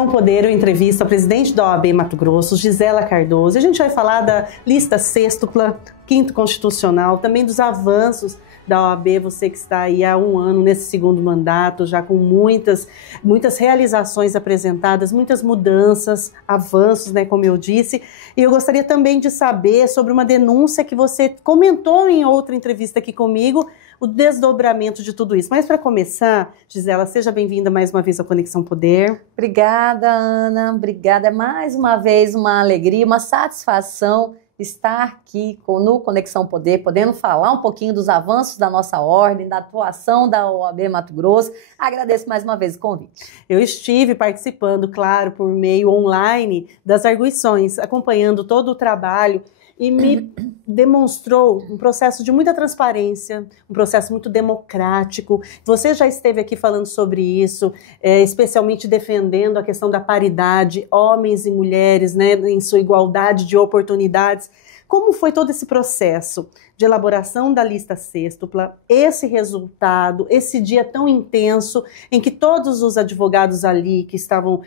Conexão Poder, eu entrevisto a presidente da OAB Mato Grosso, Gisela Cardoso. A gente vai falar da lista sextupla, quinto constitucional, também dos avanços da OAB, você que está aí há um ano nesse segundo mandato, já com muitas realizações apresentadas, muitas mudanças, avanços, né, como eu disse. E eu gostaria também de saber sobre uma denúncia que você comentou em outra entrevista aqui comigo, o desdobramento de tudo isso. Mas para começar, Gisela, seja bem-vinda mais uma vez ao Conexão Poder. Obrigada, Ana. Obrigada mais uma vez, uma alegria, uma satisfação estar aqui no Conexão Poder, podendo falar um pouquinho dos avanços da nossa ordem, da atuação da OAB Mato Grosso. Agradeço mais uma vez o convite. Eu estive participando, claro, por meio online das arguições, acompanhando todo o trabalho e me demonstrou um processo de muita transparência, um processo muito democrático. Você já esteve aqui falando sobre isso, especialmente defendendo a questão da paridade, homens e mulheres, né, em sua igualdade de oportunidades. Como foi todo esse processo de elaboração da lista sextupla, esse resultado, esse dia tão intenso em que todos os advogados ali que estavam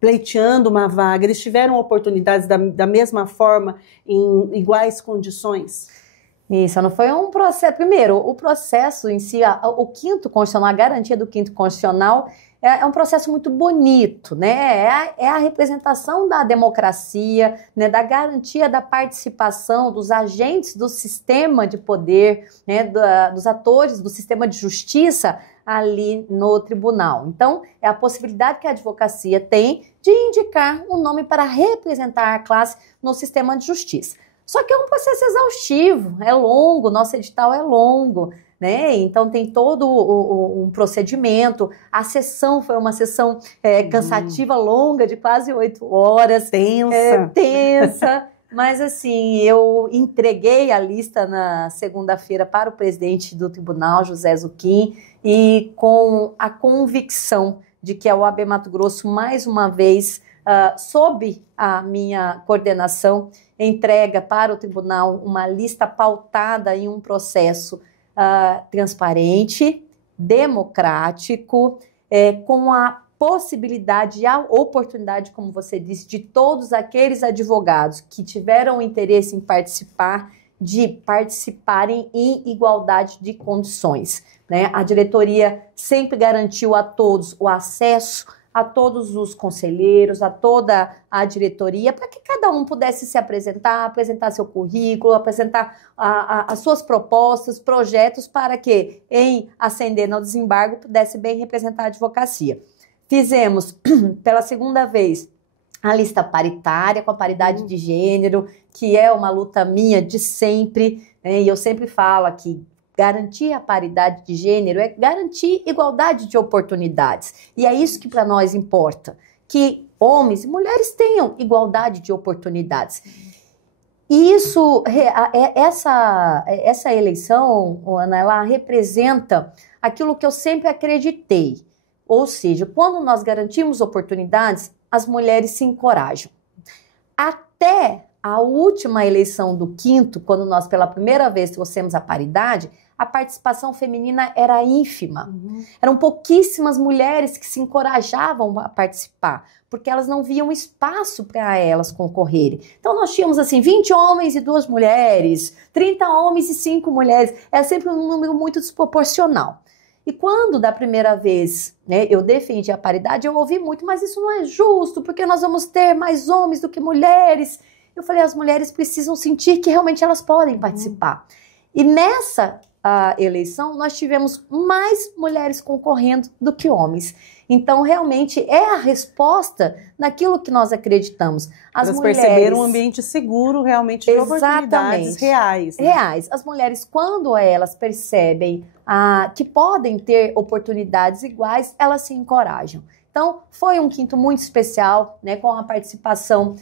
pleiteando uma vaga, eles tiveram oportunidades da mesma forma, em iguais condições? Isso, não foi um processo. Primeiro, o processo em si, o quinto constitucional, a garantia do quinto constitucional, é um processo muito bonito, né? É a representação da democracia, né? Da garantia da participação dos agentes do sistema de poder, né? Dos atores do sistema de justiça ali no tribunal. Então, é a possibilidade que a advocacia tem de indicar um nome para representar a classe no sistema de justiça. Só que é um processo exaustivo, é longo, nosso edital é longo, né? Então tem todo um procedimento. A sessão foi uma sessão cansativa, longa, de quase 8 horas. Tensa. Mas assim, eu entreguei a lista na segunda-feira para o presidente do tribunal, José Zucchim, e com a convicção de que a OAB Mato Grosso, mais uma vez, sob a minha coordenação, entrega para o tribunal uma lista pautada em um processo transparente, democrático, com a possibilidade e a oportunidade, como você disse, de todos aqueles advogados que tiveram interesse em participar, de participarem em igualdade de condições, né? A diretoria sempre garantiu a todos o acesso, a todos os conselheiros, a toda a diretoria, para que cada um pudesse se apresentar seu currículo, apresentar as suas propostas, projetos, para que, em ascendendo ao desembargo, pudesse bem representar a advocacia. Fizemos, pela segunda vez, a lista paritária, com a paridade de gênero, que é uma luta minha de sempre, né? E eu sempre falo aqui, garantir a paridade de gênero é garantir igualdade de oportunidades. E é isso que para nós importa, que homens e mulheres tenham igualdade de oportunidades. E isso, essa eleição, Ana, ela representa aquilo que eu sempre acreditei. Ou seja, quando nós garantimos oportunidades, as mulheres se encorajam. Até a última eleição do quinto, quando nós pela primeira vez trouxemos a paridade, a participação feminina era ínfima. Eram pouquíssimas mulheres que se encorajavam a participar, porque elas não viam espaço para elas concorrerem. Então nós tínhamos assim 20 homens e 2 mulheres, 30 homens e 5 mulheres. Era sempre um número muito desproporcional. E quando da primeira vez, né, eu defendi a paridade, eu ouvi muito, mas isso não é justo, porque nós vamos ter mais homens do que mulheres. Eu falei, as mulheres precisam sentir que realmente elas podem participar. E nessa eleição, nós tivemos mais mulheres concorrendo do que homens. Então, realmente, é a resposta naquilo que nós acreditamos. Elas perceberam um ambiente seguro, realmente, de oportunidades reais. Né? Reais. As mulheres, quando elas percebem que podem ter oportunidades iguais, elas se encorajam. Então, foi um quinto muito especial, né, com a participação.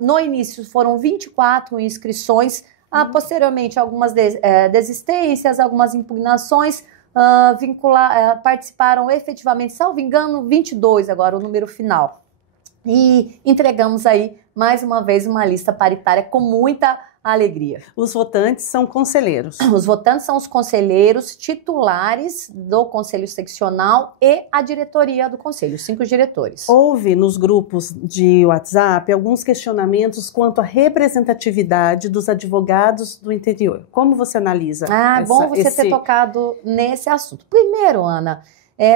No início, foram 24 inscrições, posteriormente, algumas desistências, algumas impugnações, participaram efetivamente, salvo engano, 22 agora, o número final. E entregamos aí, mais uma vez, uma lista paritária com muita alegria. Os votantes são conselheiros. Os votantes são os conselheiros titulares do Conselho Seccional e a diretoria do Conselho, 5 diretores. Houve nos grupos de WhatsApp alguns questionamentos quanto à representatividade dos advogados do interior. Como você analisa? Bom você ter tocado nesse assunto. Primeiro, Ana,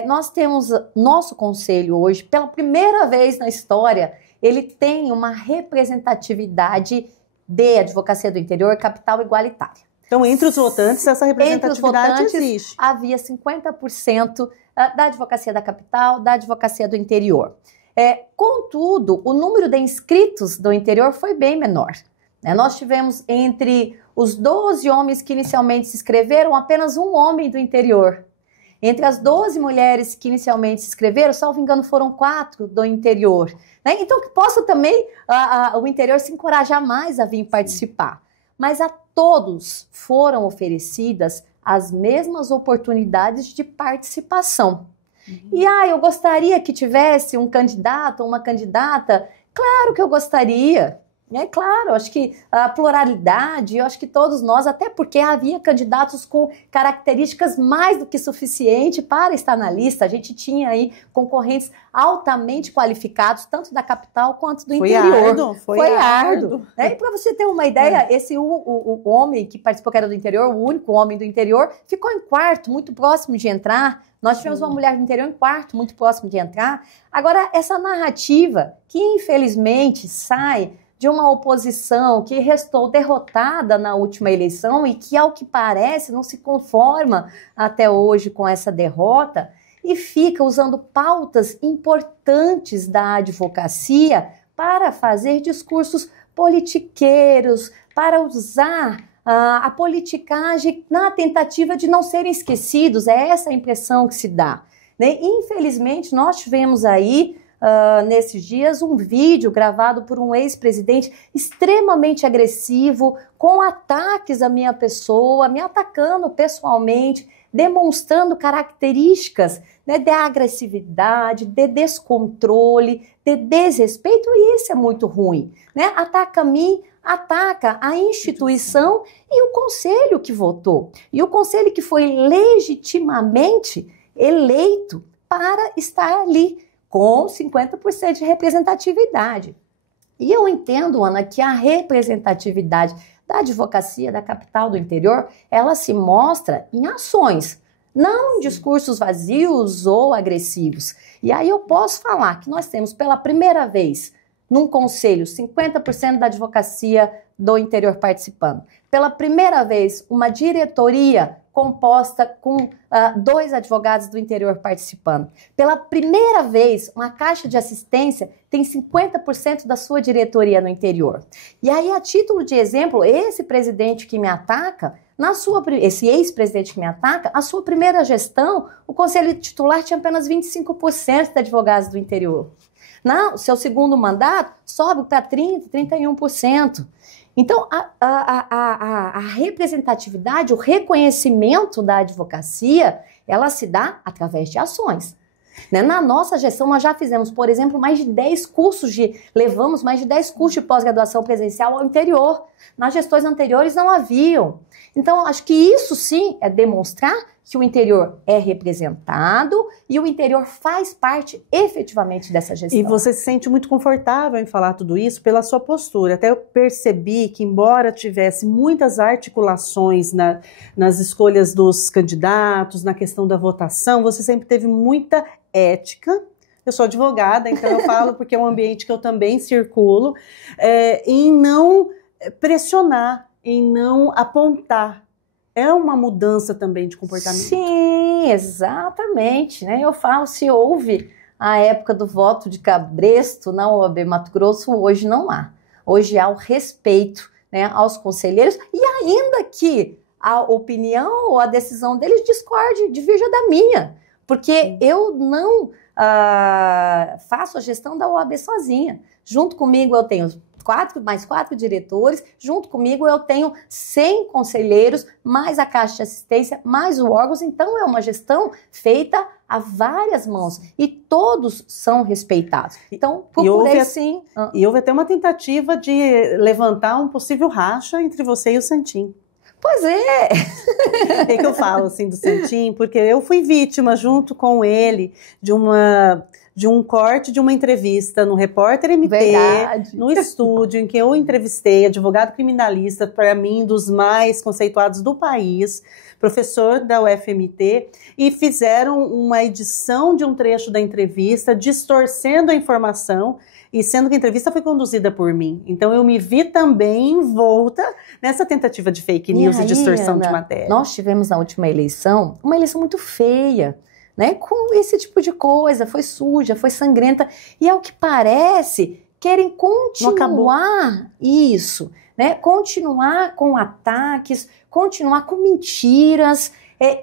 nós temos nosso conselho hoje, pela primeira vez na história, ele tem uma representatividade de advocacia do interior, capital igualitária. Então, entre os votantes, essa representatividade existe. Havia 50% da advocacia da capital, da advocacia do interior. Contudo, o número de inscritos do interior foi bem menor. Nós tivemos entre os 12 homens que inicialmente se inscreveram, apenas um homem do interior. Entre as 12 mulheres que inicialmente se inscreveram, salvo engano, foram 4 do interior. Então, que possa também o interior se encorajar mais a vir participar. Mas a todos foram oferecidas as mesmas oportunidades de participação. E eu gostaria que tivesse um candidato ou uma candidata. Claro que eu gostaria. Claro, acho que a pluralidade, eu acho que todos nós, até porque havia candidatos com características mais do que suficiente para estar na lista. A gente tinha aí concorrentes altamente qualificados, tanto da capital quanto do interior. Foi árduo. E para você ter uma ideia, esse o homem que participou, que era do interior, o único homem do interior, ficou em quarto, muito próximo de entrar. Nós tivemos uma mulher do interior em quarto, muito próximo de entrar. Agora, essa narrativa que infelizmente sai de uma oposição que restou derrotada na última eleição e que, ao que parece, não se conforma até hoje com essa derrota e fica usando pautas importantes da advocacia para fazer discursos politiqueiros, para usar a politicagem na tentativa de não serem esquecidos. É essa a impressão que se dá. Infelizmente, nós tivemos aí nesses dias um vídeo gravado por um ex-presidente extremamente agressivo, com ataques à minha pessoa, me atacando pessoalmente, demonstrando características de agressividade, de descontrole, de desrespeito, e isso é muito ruim. Ataca a mim, ataca a instituição e o conselho que votou. E o conselho que foi legitimamente eleito para estar ali, com 50% de representatividade. E eu entendo, Ana, que a representatividade da advocacia da capital do interior, ela se mostra em ações, não em discursos vazios ou agressivos. E aí eu posso falar que nós temos pela primeira vez num conselho 50% da advocacia do interior participando. Pela primeira vez, uma diretoria composta com 2 advogados do interior participando. Pela primeira vez, uma caixa de assistência tem 50% da sua diretoria no interior. E aí, a título de exemplo, esse presidente que me ataca, esse ex-presidente que me ataca, a sua primeira gestão, o conselho titular tinha apenas 25% de advogados do interior. No seu segundo mandato, sobe para 30%, 31%. Então, a representatividade, o reconhecimento da advocacia, ela se dá através de ações. Na nossa gestão, nós já fizemos, por exemplo, levamos mais de 10 cursos de pós-graduação presencial ao interior. Nas gestões anteriores não haviam. Então, acho que isso sim é demonstrar que o interior é representado e o interior faz parte efetivamente dessa gestão. E você se sente muito confortável em falar tudo isso pela sua postura. Até eu percebi que, embora tivesse muitas articulações nas escolhas dos candidatos, na questão da votação, você sempre teve muita ética. Eu sou advogada, então eu falo porque é um ambiente que eu também circulo, em não pressionar, em não apontar. É uma mudança também de comportamento. Sim, exatamente. Eu falo, se houve a época do voto de cabresto na OAB Mato Grosso, hoje não há. Hoje há o respeito aos conselheiros, e ainda que a opinião ou a decisão deles divirja da minha, porque eu não faço a gestão da OAB sozinha. Junto comigo eu tenho mais 4 diretores, junto comigo eu tenho 100 conselheiros, mais a caixa de assistência, mais o órgãos. Então é uma gestão feita há várias mãos e todos são respeitados. Então, procurei sim. E houve até uma tentativa de levantar um possível racha entre você e o Santin. Pois é. É que eu falo assim do Santin, porque eu fui vítima junto com ele de um corte de uma entrevista no Repórter MT, Verdade. no estúdio em que eu entrevistei advogado criminalista, para mim, dos mais conceituados do país, professor da UFMT, e fizeram uma edição de um trecho da entrevista, distorcendo a informação, e sendo que a entrevista foi conduzida por mim. Então eu me vi também envolta nessa tentativa de fake news e distorção de matéria. Nós tivemos na última eleição uma eleição muito feia, né? Com esse tipo de coisa, foi suja, foi sangrenta, e ao que parece, querem continuar isso, né? Continuar com ataques, continuar com mentiras,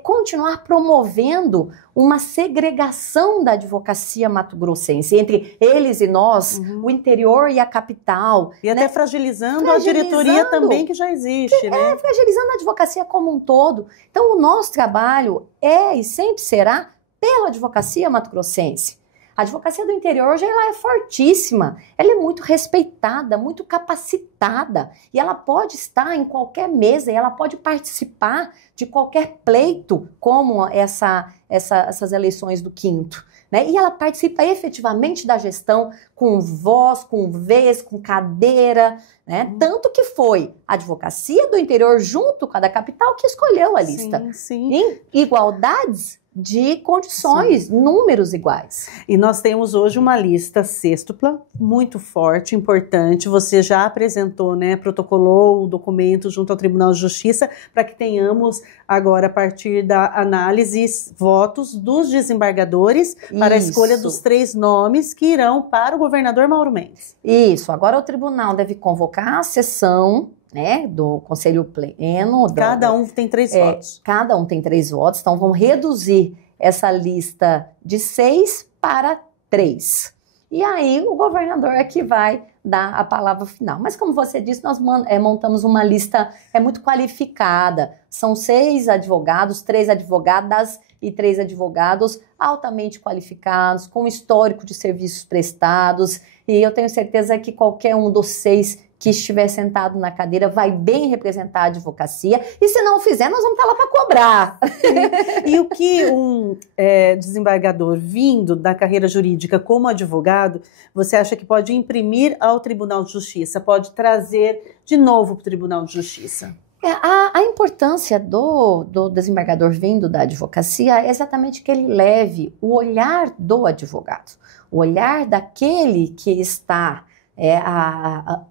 continuar promovendo uma segregação da advocacia mato-grossense entre eles e nós, o interior e a capital. E até fragilizando a diretoria também que já existe, né? Fragilizando a advocacia como um todo. Então o nosso trabalho é e sempre será pela advocacia mato-grossense. A advocacia do interior hoje ela é fortíssima, ela é muito respeitada, muito capacitada e ela pode estar em qualquer mesa e ela pode participar de qualquer pleito como essas eleições do 5º. Né? E ela participa efetivamente da gestão com voz, com vez, com cadeira, né? Tanto que foi a advocacia do interior junto com a da capital que escolheu a lista. Sim. Em igualdades de condições, números iguais. E nós temos hoje uma lista sextupla, muito forte, importante. Você já apresentou, né, protocolou o documento junto ao Tribunal de Justiça para que tenhamos agora, a partir da análise, votos dos desembargadores para a escolha dos 3 nomes que irão para o governador Mauro Mendes. Isso, agora o tribunal deve convocar a sessão, né, do Conselho Pleno. Cada um tem 3 votos. Cada um tem 3 votos, então vão reduzir essa lista de 6 para 3. E aí o governador é que vai dar a palavra final. Mas como você disse, nós montamos uma lista muito qualificada. São 6 advogados, 3 advogadas e 3 advogados altamente qualificados, com histórico de serviços prestados. E eu tenho certeza que qualquer um dos 6 que estiver sentado na cadeira vai bem representar a advocacia, e se não fizer, nós vamos estar lá para cobrar. E o que um desembargador vindo da carreira jurídica como advogado, você acha que pode imprimir ao Tribunal de Justiça, pode trazer de novo para o Tribunal de Justiça? A importância do desembargador vindo da advocacia é exatamente que ele leve o olhar do advogado, o olhar daquele que está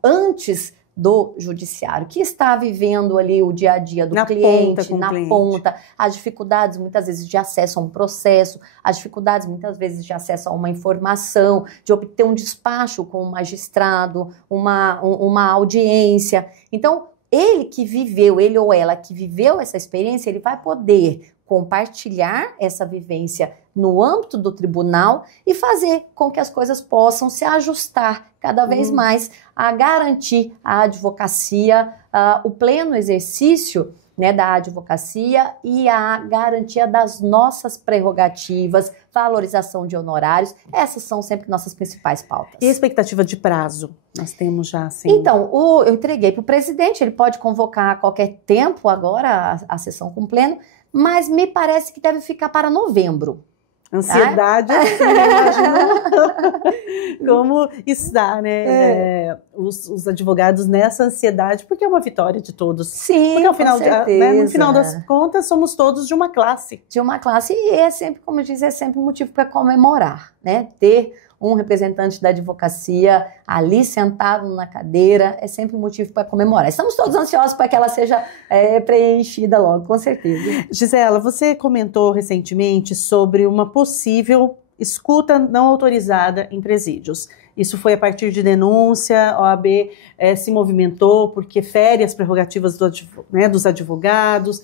antes do judiciário, que está vivendo ali o dia a dia do cliente, na ponta, as dificuldades muitas vezes de acesso a um processo, as dificuldades muitas vezes de acesso a uma informação, de obter um despacho com um magistrado, uma audiência. Então, ele ou ela que viveu essa experiência, ele vai poder compartilhar essa vivência no âmbito do tribunal e fazer com que as coisas possam se ajustar cada vez mais a garantir a advocacia, o pleno exercício, né, da advocacia e a garantia das nossas prerrogativas, valorização de honorários. Essas são sempre nossas principais pautas. E a expectativa de prazo? Nós temos já, assim... Então, eu entreguei para o presidente, ele pode convocar a qualquer tempo agora a sessão com pleno, mas me parece que deve ficar para novembro. Ansiedade, assim, imagina como está, né? Os advogados nessa ansiedade, porque é uma vitória de todos. Sim, porque ao final, no final né? das contas, somos todos de uma classe. De uma classe, e é sempre, como eu disse, é sempre motivo para comemorar, né? Ter um representante da advocacia ali sentado na cadeira é sempre motivo para comemorar. Estamos todos ansiosos para que ela seja preenchida logo, com certeza. Gisela, você comentou recentemente sobre uma possível escuta não autorizada em presídios. Isso foi a partir de denúncia, a OAB se movimentou porque fere as prerrogativas dos advogados,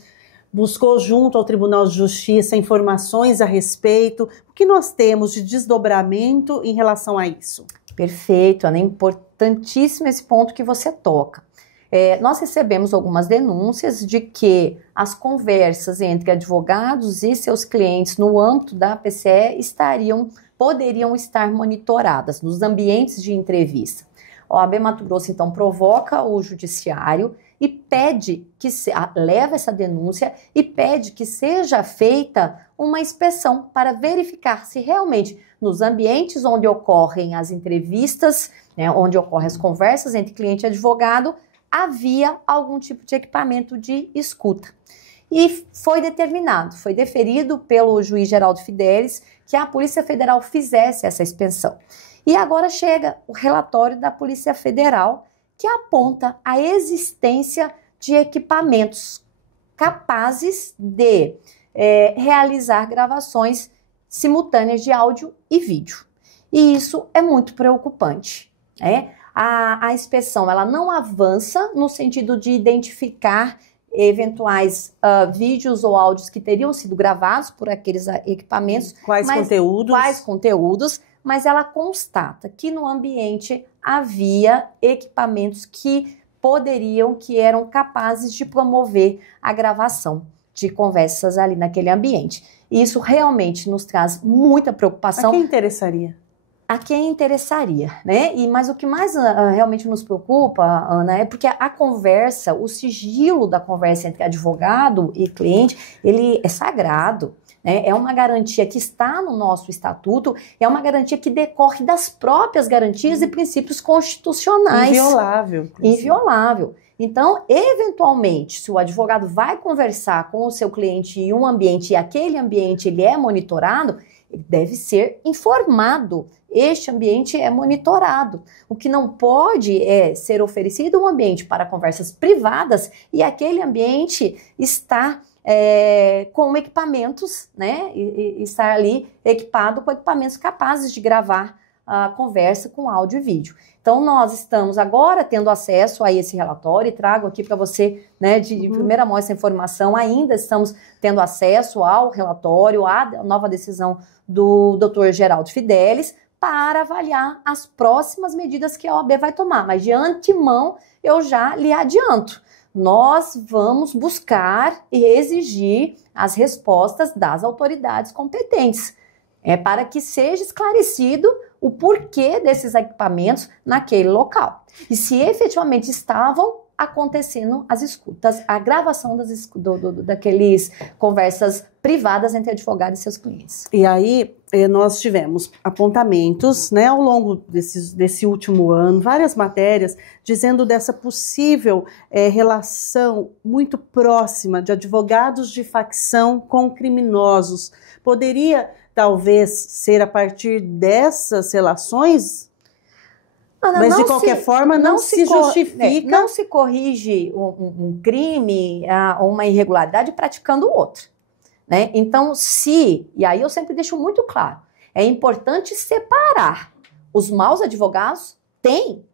buscou junto ao Tribunal de Justiça informações a respeito. O que nós temos de desdobramento em relação a isso? Perfeito, Ana, é importantíssimo esse ponto que você toca. Nós recebemos algumas denúncias de que as conversas entre advogados e seus clientes no âmbito da PCE poderiam estar monitoradas nos ambientes de entrevista. A OAB Mato Grosso, então, provoca o judiciário e pede leva essa denúncia e pede que seja feita uma inspeção para verificar se realmente nos ambientes onde ocorrem as entrevistas, né, onde ocorrem as conversas entre cliente e advogado, havia algum tipo de equipamento de escuta. E foi deferido pelo juiz Geraldo Fidelis que a Polícia Federal fizesse essa inspeção. E agora chega o relatório da Polícia Federal que aponta a existência de equipamentos capazes de realizar gravações simultâneas de áudio e vídeo. E isso é muito preocupante, né? A inspeção ela não avança no sentido de identificar eventuais vídeos ou áudios que teriam sido gravados por aqueles equipamentos. Quais conteúdos, mas ela constata que no ambiente havia equipamentos que eram capazes de promover a gravação de conversas ali naquele ambiente. E isso realmente nos traz muita preocupação. A quem interessaria? A quem interessaria, né? Mas o que mais realmente nos preocupa, Ana, é porque a conversa, o sigilo da conversa entre advogado e cliente, ele é sagrado, né? É uma garantia que está no nosso estatuto, é uma garantia que decorre das próprias garantias e princípios constitucionais. Inviolável. Então, eventualmente, se o advogado vai conversar com o seu cliente em um ambiente e aquele ambiente ele é monitorado, ele deve ser informado. Este ambiente é monitorado. O que não pode é ser oferecido um ambiente para conversas privadas e aquele ambiente está com equipamentos, né? E estar ali equipado com equipamentos capazes de gravar a conversa com áudio e vídeo. Então, nós estamos agora tendo acesso a esse relatório e trago aqui para você, né, de primeira mão essa informação. Ainda estamos tendo acesso ao relatório, à nova decisão do Dr. Geraldo Fidelis, para avaliar as próximas medidas que a OAB vai tomar. Mas de antemão, eu já lhe adianto. Nós vamos buscar e exigir as respostas das autoridades competentes, para que seja esclarecido o porquê desses equipamentos naquele local. E se efetivamente estavam acontecendo as escutas, a gravação daqueles conversas privadas entre advogado e seus clientes. E aí nós tivemos apontamentos, né, ao longo desse último ano, várias matérias dizendo dessa possível relação muito próxima de advogados de facção com criminosos. Poderia talvez ser a partir dessas relações? Ana, mas de qualquer forma não se justifica. Não se corrige um crime ou uma irregularidade praticando o outro, né? Então, e aí eu sempre deixo muito claro, é importante separar os maus advogados. Tem.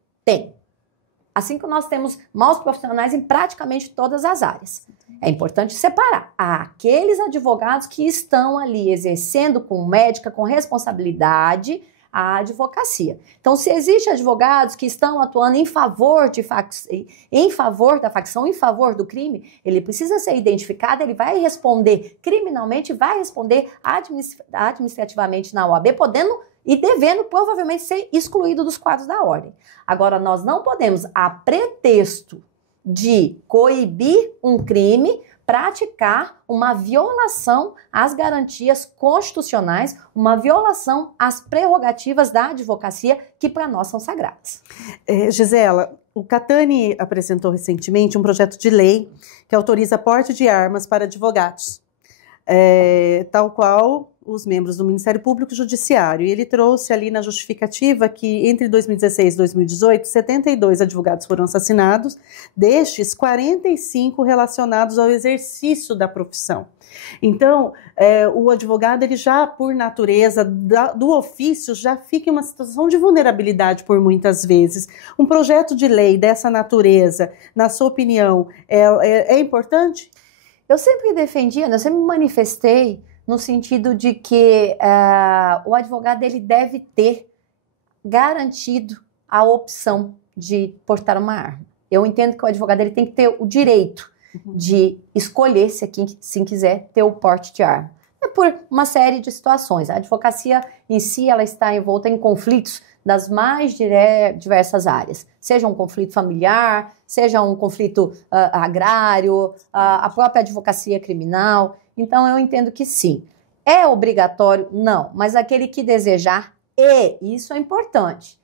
Assim que nós temos maus profissionais em praticamente todas as áreas. É importante separar aqueles advogados que estão ali exercendo com médica, com responsabilidade, a advocacia. Então, se existem advogados que estão atuando em favor da facção, em favor do crime, ele precisa ser identificado, ele vai responder criminalmente, vai responder administrativamente na OAB, podendo e devendo provavelmente ser excluído dos quadros da ordem. Agora, nós não podemos, a pretexto de coibir um crime, praticar uma violação às garantias constitucionais, uma violação às prerrogativas da advocacia, que para nós são sagradas. Gisela, o Catani apresentou recentemente um projeto de lei que autoriza porte de armas para advogados, tal qual os membros do Ministério Público e Judiciário. E ele trouxe ali na justificativa que entre 2016 e 2018, 72 advogados foram assassinados, destes 45 relacionados ao exercício da profissão. Então, o advogado, ele já, por natureza do ofício, já fica em uma situação de vulnerabilidade por muitas vezes. Um projeto de lei dessa natureza, na sua opinião, é importante? Eu sempre defendi, eu sempre manifestei no sentido de que o advogado ele deve ter garantido a opção de portar uma arma. Eu entendo que o advogado ele tem que ter o direito de escolher, se assim quiser, ter o porte de arma. É por uma série de situações. A advocacia em si, ela está envolta em conflitos das mais diversas áreas. Seja um conflito familiar, seja um conflito agrário, a própria advocacia criminal. Então, eu entendo que sim. É obrigatório? Não. Mas aquele que desejar isso é importante,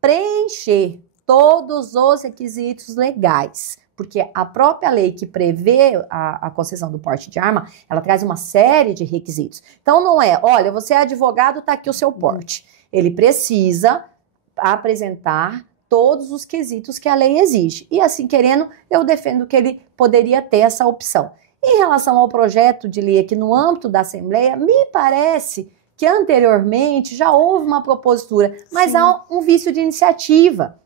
preencher todos os requisitos legais, porque a própria lei que prevê a concessão do porte de arma, ela traz uma série de requisitos. Então não é, olha, você é advogado, tá aqui o seu porte. Ele precisa apresentar todos os quesitos que a lei exige. E assim querendo, eu defendo que ele poderia ter essa opção. Em relação ao projeto de lei aqui no âmbito da Assembleia, me parece que anteriormente já houve uma propositura, mas Sim. há um vício de iniciativa.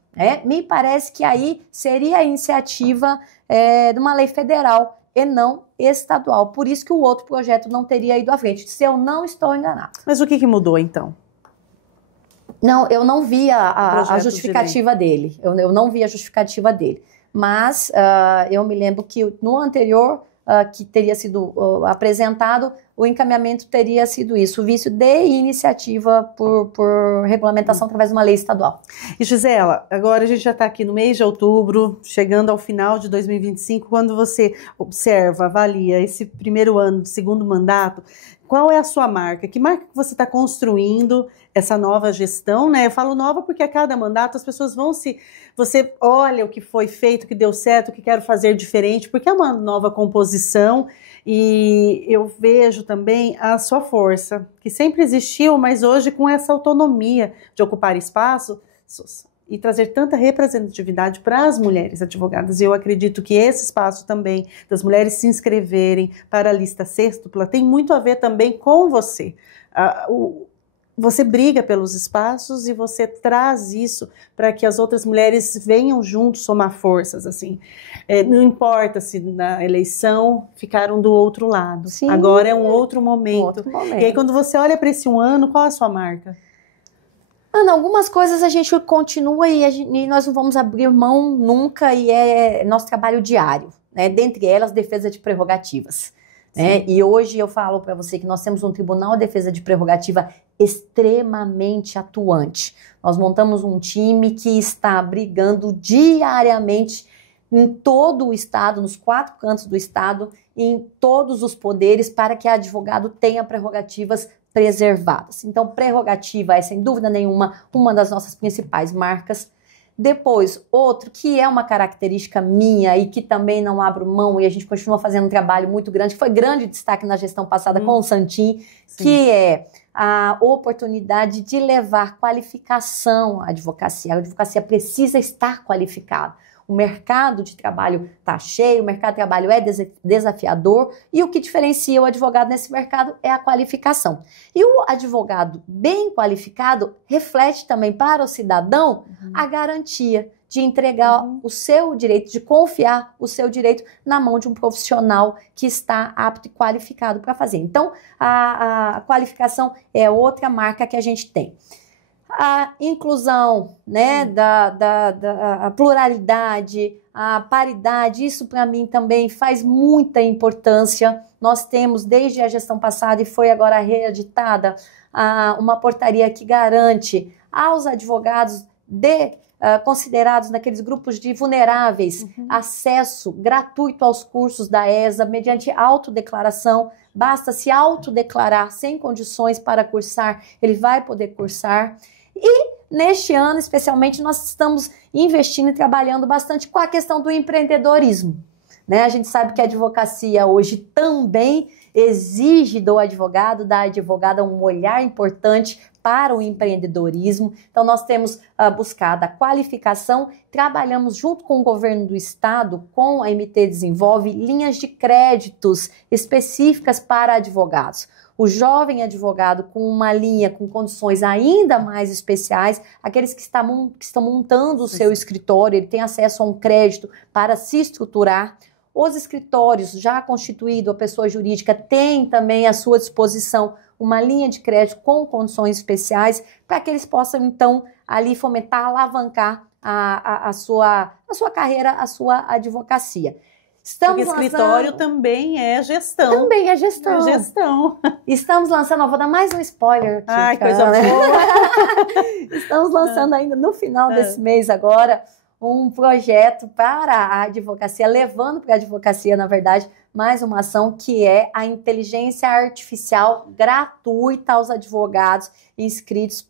Me parece que aí seria a iniciativa de uma lei federal e não estadual. Por isso que o outro projeto não teria ido à frente, se eu não estou enganado. Mas o que mudou, então? Não, eu não vi a justificativa dele. Eu não vi a justificativa dele. Mas eu me lembro que no anterior, que teria sido apresentado, o encaminhamento teria sido isso, o vício de iniciativa por regulamentação através de uma lei estadual. E Gisela, agora a gente já está aqui no mês de outubro, chegando ao final de 2025, quando você observa, avalia esse primeiro ano do segundo mandato, qual é a sua marca? Que marca que você está construindo essa nova gestão, né? Eu falo nova porque a cada mandato as pessoas vão você olha o que foi feito, o que deu certo, o que quero fazer diferente, porque é uma nova composição e eu vejo também a sua força, que sempre existiu, mas hoje com essa autonomia de ocupar espaço e trazer tanta representatividade para as mulheres advogadas. Eu acredito que esse espaço também das mulheres se inscreverem para a lista sextupla tem muito a ver também com você. Você briga pelos espaços e você traz isso para que as outras mulheres venham junto somar forças, assim. Não importa se na eleição ficaram do outro lado. Sim, agora é um outro momento. outro momento. E aí quando você olha para esse um ano, qual é a sua marca? Ana, algumas coisas a gente continua e nós não vamos abrir mão nunca e é nosso trabalho diário, né? Dentre elas, defesa de prerrogativas. Né? E hoje eu falo para você que nós temos um Tribunal de Defesa de Prerrogativa extremamente atuante. Nós montamos um time que está brigando diariamente em todo o estado, nos 4 cantos do estado, em todos os poderes, para que o advogado tenha prerrogativas preservadas. Então, prerrogativa é, sem dúvida nenhuma, uma das nossas principais marcas. Depois, outro que é uma característica minha e que também não abro mão e a gente continua fazendo um trabalho muito grande, que foi grande destaque na gestão passada com o Santin, que é a oportunidade de levar qualificação à advocacia. A advocacia precisa estar qualificada. O mercado de trabalho está cheio, o mercado de trabalho é desafiador e o que diferencia o advogado nesse mercado é a qualificação. E o advogado bem qualificado reflete também para o cidadão a garantia de entregar o seu direito, de confiar o seu direito na mão de um profissional que está apto e qualificado para fazer. Então, a qualificação é outra marca que a gente tem. A inclusão, né, a pluralidade, a paridade, isso para mim também faz muita importância. Nós temos, desde a gestão passada e foi agora reeditada, uma portaria que garante aos advogados considerados naqueles grupos de vulneráveis acesso gratuito aos cursos da ESA mediante autodeclaração. Basta se autodeclarar sem condições para cursar, ele vai poder cursar. E neste ano, especialmente, nós estamos investindo e trabalhando bastante com a questão do empreendedorismo. Né? A gente sabe que a advocacia hoje também exige do advogado, da advogada, um olhar importante para o empreendedorismo. Então, nós temos buscado a qualificação, trabalhamos junto com o governo do estado, com a MT Desenvolve, linhas de créditos específicas para advogados. O jovem advogado com uma linha com condições ainda mais especiais, aqueles que estão montando o seu escritório, ele tem acesso a um crédito para se estruturar. Os escritórios já constituídos, a pessoa jurídica tem também à sua disposição uma linha de crédito com condições especiais para que eles possam, então, ali fomentar, alavancar a sua carreira, a sua advocacia. Porque escritório também é gestão. Também é gestão. É gestão. Estamos lançando, vou dar mais um spoiler aqui. Ai, coisa boa. Estamos lançando ainda no final desse mês agora um projeto para a advocacia, levando para a advocacia, na verdade, mais uma ação que é a inteligência artificial gratuita aos advogados inscritos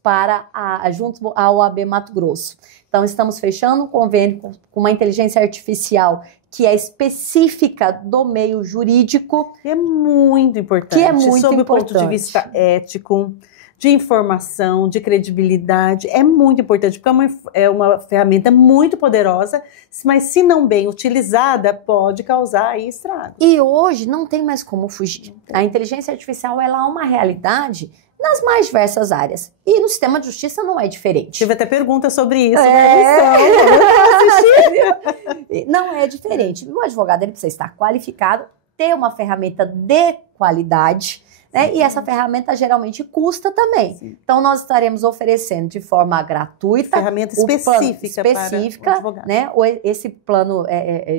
junto à OAB Mato Grosso. Então, estamos fechando um convênio com uma inteligência artificial que é específica do meio jurídico. Que é muito importante. Que é muito sob importante. o ponto de vista ético, de informação, de credibilidade, é muito importante, porque é uma ferramenta muito poderosa, mas se não bem utilizada, pode causar aí estragos. E hoje não tem mais como fugir. A inteligência artificial ela é uma realidade nas mais diversas áreas. E no sistema de justiça não é diferente. Tive até pergunta sobre isso. Não é diferente. O advogado ele precisa estar qualificado, ter uma ferramenta de qualidade, né? E essa ferramenta geralmente custa também. Sim. Então, nós estaremos oferecendo de forma gratuita. Ferramenta específica para o advogado. Né? Esse plano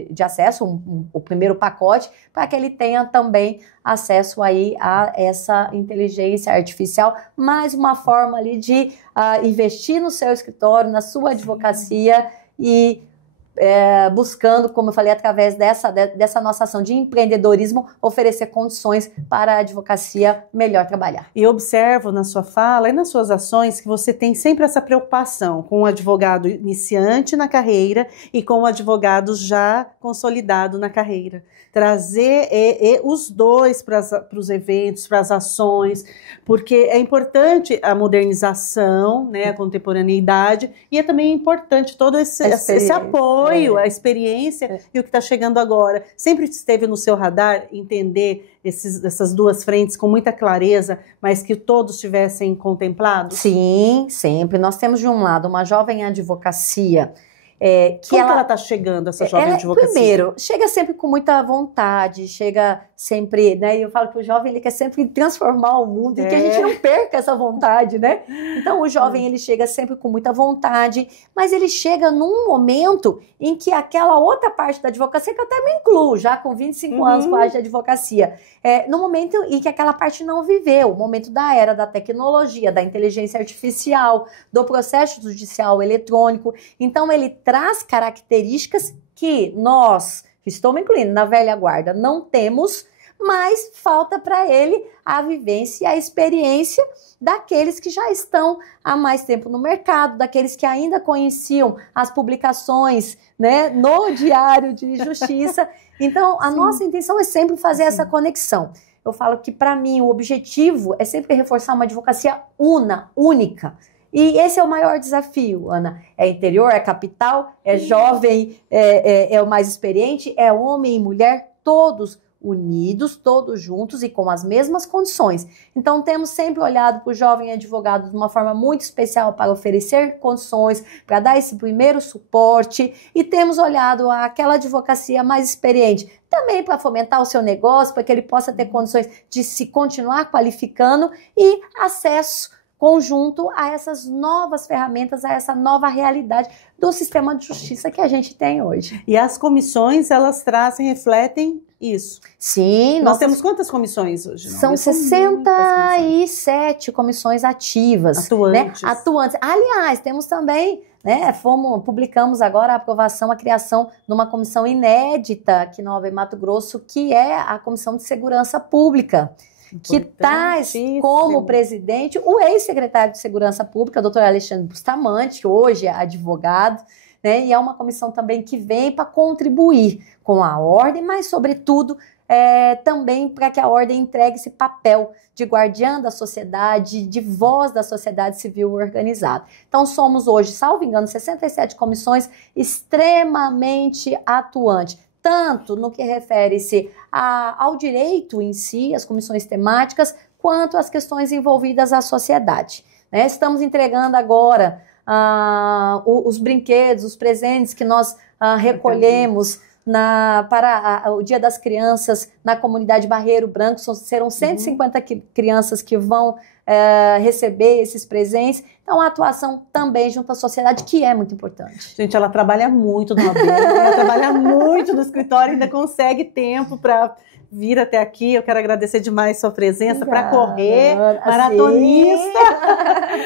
de acesso, o primeiro pacote, para que ele tenha também acesso aí a essa inteligência artificial, mais uma forma ali de investir no seu escritório, na sua advocacia e buscando, como eu falei, através dessa nossa ação de empreendedorismo, oferecer condições para a advocacia melhor trabalhar. E observo na sua fala e nas suas ações que você tem sempre essa preocupação com o advogado iniciante na carreira e com o advogado já consolidado na carreira. Trazer os dois para os eventos, para as ações, porque é importante a modernização, né, a contemporaneidade, e é também importante todo esse apoio, a experiência e o que está chegando agora. Sempre esteve no seu radar entender essas duas frentes com muita clareza, mas que todos tivessem contemplado? Sim, sempre. Nós temos de um lado uma jovem advocacia. Como ela está chegando, essa jovem advocacia? Primeiro, chega sempre com muita vontade, chega sempre, né? E eu falo que o jovem ele quer sempre transformar o mundo e que a gente não perca essa vontade, né? Então o jovem ele chega sempre com muita vontade, mas ele chega num momento em que aquela outra parte da advocacia, que eu até me incluo, já com 25 anos quase de advocacia, no momento em que aquela parte não viveu, o momento da era da tecnologia, da inteligência artificial, do processo judicial eletrônico. Então ele traz características que nós, estou me incluindo na velha guarda, não temos, mas falta para ele a vivência e a experiência daqueles que já estão há mais tempo no mercado, daqueles que ainda conheciam as publicações, né, no Diário de Justiça. Então, a nossa intenção é sempre fazer essa conexão. Eu falo que, para mim, o objetivo é sempre reforçar uma advocacia única. E esse é o maior desafio, Ana. É interior, é capital, é jovem, é o mais experiente, é homem e mulher, todos unidos, todos juntos e com as mesmas condições. Então, temos sempre olhado para o jovem advogado de uma forma muito especial para oferecer condições, para dar esse primeiro suporte, e temos olhado aquela advocacia mais experiente, também para fomentar o seu negócio, para que ele possa ter condições de se continuar qualificando e acesso conjunto a essas novas ferramentas, a essa nova realidade do sistema de justiça que a gente tem hoje. E as comissões, elas refletem isso. Sim. Nós temos quantas comissões hoje? São 67 comissões ativas. Atuantes. Né? Atuantes. Aliás, temos também, né, publicamos agora a aprovação, a criação de uma comissão inédita aqui no OAB Mato Grosso, que é a Comissão de Segurança Pública, que traz como presidente o ex-secretário de Segurança Pública, doutor Alexandre Bustamante, hoje é advogado, né, e é uma comissão também que vem para contribuir com a ordem, mas, sobretudo, também para que a ordem entregue esse papel de guardiã da sociedade, de voz da sociedade civil organizada. Então, somos hoje, salvo engano, 67 comissões extremamente atuantes, tanto no que refere-se ao direito em si, as comissões temáticas, quanto as questões envolvidas à sociedade. Né? Estamos entregando agora os brinquedos, os presentes que nós recolhemos para o Dia das Crianças na comunidade Barreiro Branco. Serão 150 crianças que vão receber esses presentes. Então, a atuação também junto à sociedade, que é muito importante. Gente, ela trabalha muito no AB, ela trabalha muito no escritório, ainda consegue tempo para vir até aqui. Eu quero agradecer demais sua presença para correr, maratonista.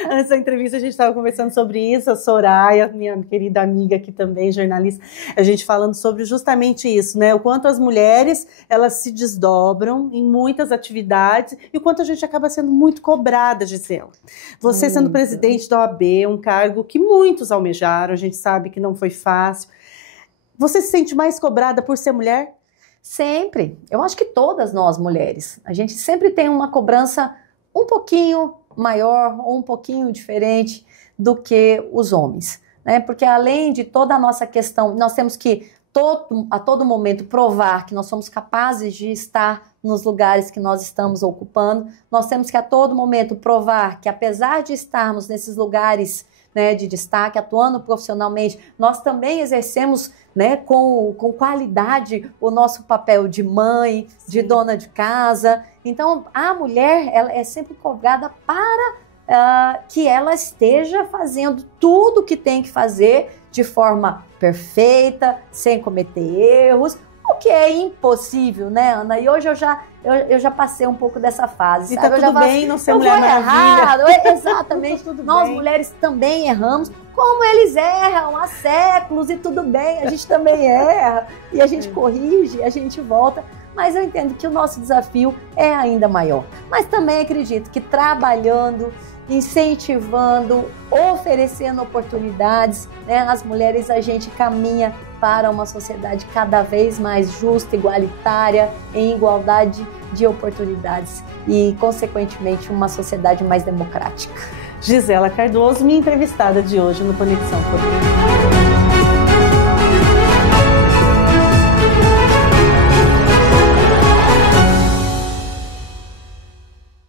Antes da entrevista a gente estava conversando sobre isso, a Soraya, minha querida amiga aqui também, jornalista, a gente falando sobre justamente isso, né? O quanto as mulheres, elas se desdobram em muitas atividades e o quanto a gente acaba sendo muito cobrada, Gisela. Você sendo presidente da OAB, um cargo que muitos almejaram, a gente sabe que não foi fácil. Você se sente mais cobrada por ser mulher? Sempre. Eu acho que todas nós mulheres, a gente sempre tem uma cobrança um pouquinho maior ou um pouquinho diferente do que os homens, né? Porque além de toda a nossa questão, nós temos que a todo momento provar que nós somos capazes de estar nos lugares que nós estamos ocupando. Nós temos que a todo momento provar que apesar de estarmos nesses lugares, né, de destaque, atuando profissionalmente, nós também exercemos, né, com qualidade o nosso papel de mãe, de dona de casa. Então, a mulher, ela é sempre cobrada para que ela esteja fazendo tudo o que tem que fazer de forma perfeita, sem cometer erros, o que é impossível, né, Ana? E hoje eu já passei um pouco dessa fase. E tá tudo bem não ser Mulher Maravilha. Exatamente. Nós mulheres também erramos, como eles erram há séculos, e tudo bem, a gente também erra, e a gente corrige, a gente volta. Mas eu entendo que o nosso desafio é ainda maior. Mas também acredito que trabalhando, incentivando, oferecendo oportunidades, né, as mulheres, a gente caminha para uma sociedade cada vez mais justa, igualitária, em igualdade de oportunidades e, consequentemente, uma sociedade mais democrática. Gisela Cardoso, minha entrevistada de hoje no Conexão Poder.